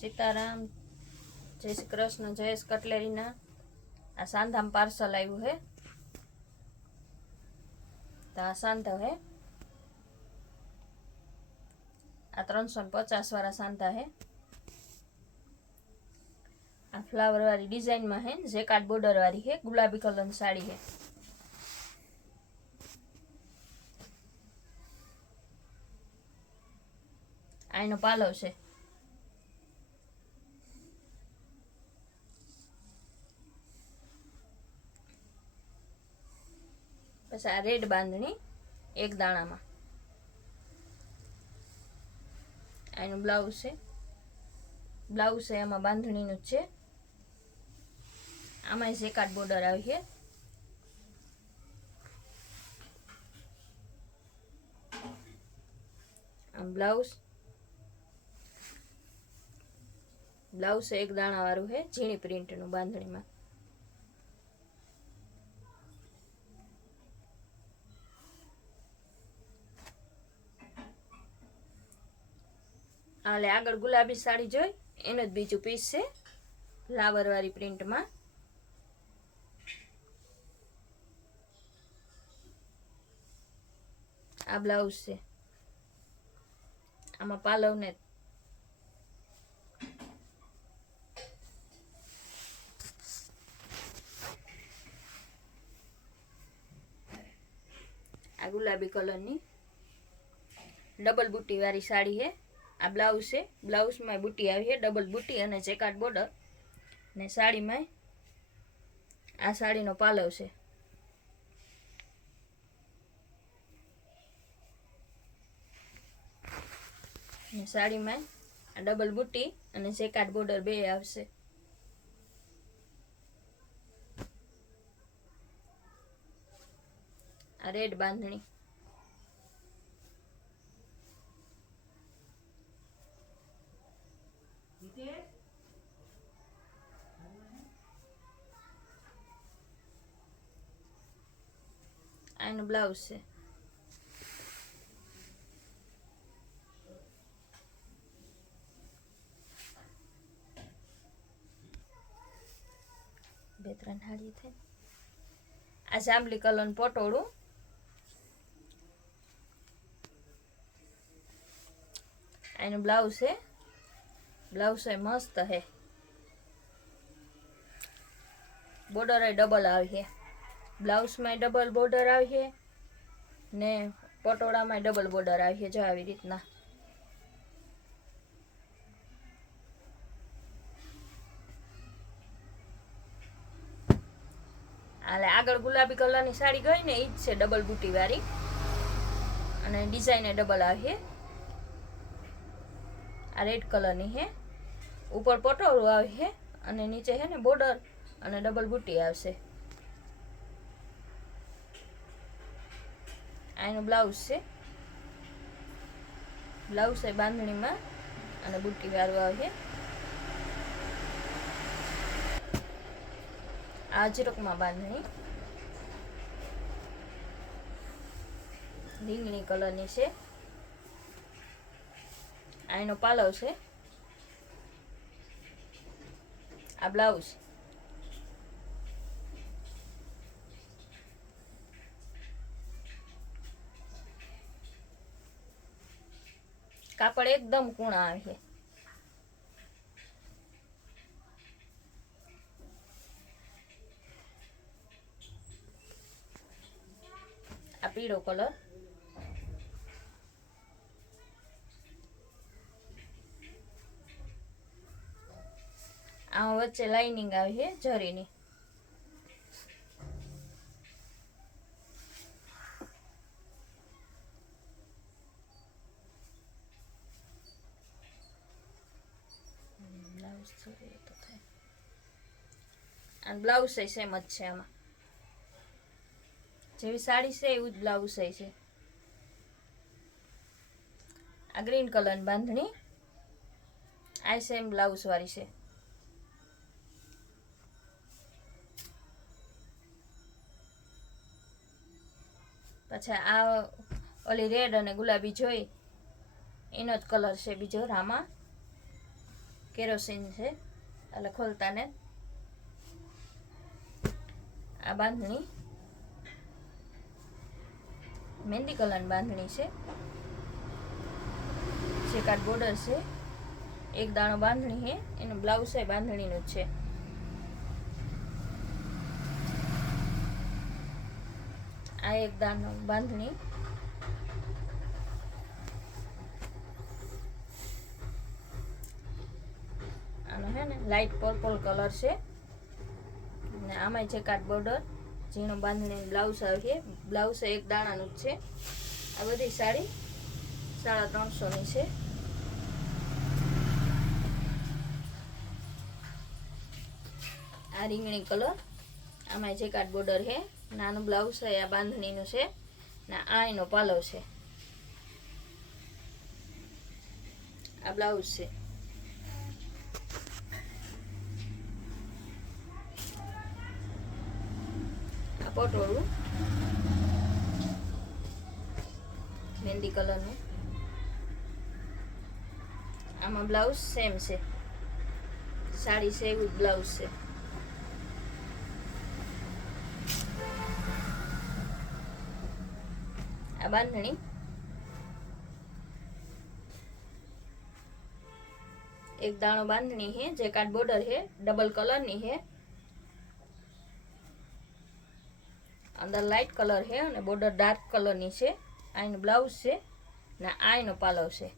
સીતારામ, જય શ્રી કૃષ્ણ. જયેશ કટલેરીના આ સાંધામાં પાર્સલ આવ્યું હે. તો આ સાંધો હે, આ 350 વાળા સાંધા હે. આ ફ્લાવર વાળી ડિઝાઇનમાં હે, જેકાર્ડ બોર્ડર વાળી હે, ગુલાબી કલરની સાડી હે. આ એનો પાલવ છે. પછી આ રેડ બાંધણી એક દાણામાં. આનું બ્લાઉઝ છે. બ્લાઉઝ છે એમાં બાંધણીનું જ છે. આમાં જેકાર્ડ બોર્ડર આવી છે. આમ બ્લાઉઝ છે એક દાણા વાળું છે, ઝીણી પ્રિન્ટનું બાંધણીમાં. આલે આગળ ગુલાબી સાડી જોઈ એનું જ બીજું પીસ છે, ફ્લાવર વાળી પ્રિન્ટમાં. આ બ્લાઉઝ છે. આમાં પાલવને આ ગુલાબી કલરની ડબલ બુટ્ટી વાળી સાડી છે. આ બ્લાઉઝ છે. બ્લાઉઝમાં બુટ્ટી આવી છે, ડબલ બુટ્ટી અને જેકાર્ડ બોર્ડર. ને સાડીમાં આ સાડીનો પાલવ છે. ને સાડીમાં આ ડબલ બુટ્ટી અને જેકાર્ડ બોર્ડર બે આવશે. આ રેડ બાંધણી. આનું બ્લાઉઝ છે. બે ત્રણ હાડી થઈ. આ જાંબલી કલરનું પટોળું. આનું બ્લાઉઝ છે. બ્લાઉઝ છે મસ્ત હે. બોર્ડર ડબલ આવી છે. બ્લાઉઝમાં ડબલ બોર્ડર આવી છે ને પટોળામાં ડબલ બોર્ડર આવી છે. જો આવી રીતના. આલે આગળ ગુલાબી કલરની સાડી ગઈ ને એ જ છે, ડબલ બુટી વાળી. અને ડિઝાઇન ડબલ આવી છે. આ રેડ કલરની છે. ઉપર પટોળું આવે છે અને નીચે છે ને બોર્ડર અને ડબલ બુટ્ટી આવશે. આનું બ્લાઉઝ છે. બ્લાઉઝ છે બાંધણીમાં અને બુટ્ટી વાળું આવે છે. આ અજરકમાં બાંધણી રીંગણી કલરની છે. આ એનો પાલવ છે. આ બ્લાઉઝ. કાપડ એકદમ કૂણા આવે છે. આ પીળો કલર. આ વચ્ચે લાઇનિંગ આવી છે જરીની. બ્લાઉઝ છે સેમ જ છે. આમાં જેવી સાડી છે એવું જ બ્લાઉઝ છે. આ ગ્રીન કલરની બાંધણી. આ સેમ બ્લાઉઝ વાળી છે. પછી આ ઓલી રેડ અને ગુલાબી જોઈ એનો જ કલર છે બીજો રામા. કેરોસીન છે એટલે ખોલતા ને આ બાંધણી મહેંદી કલરની બાંધણી છે, ચેકાટ બોર્ડર છે, એક દાણો બાંધણી છે, એનું બ્લાઉઝ છે બાંધણીનું જ છે. આ એક દાણો બાંધણી, આનો હે ને લાઈટ પર્પલ કલર છે ને આમાં ચેકાટ બોર્ડર, ઝીણો બાંધણી બ્લાઉઝ આવે છે. બ્લાઉઝ એક દાણાનું જ છે. આ બધી સાડી 350 ની છે. આ રીંગણી કલર, આમાં ચેકાટ બોર્ડર છે, નાનું બ્લાઉઝ છે, આ બાંધણીનું છે ને આ એનો પાલવ છે. આ બ્લાઉઝ છે. આ પટોળું મહેંદી કલરનું, આમાં બ્લાઉઝ સેમ છે, સાડી છે એવું જ બ્લાઉઝ છે. આ બાંધણી, એક દાણો બાંધણી છે, ચેકાટ બોર્ડર છે, ડબલ કલરની છે, અંદર લાઈટ કલર છે અને બોર્ડર ડાર્ક કલરની છે. આ એનો બ્લાઉઝ છે ને આ એનો પાલવ છે.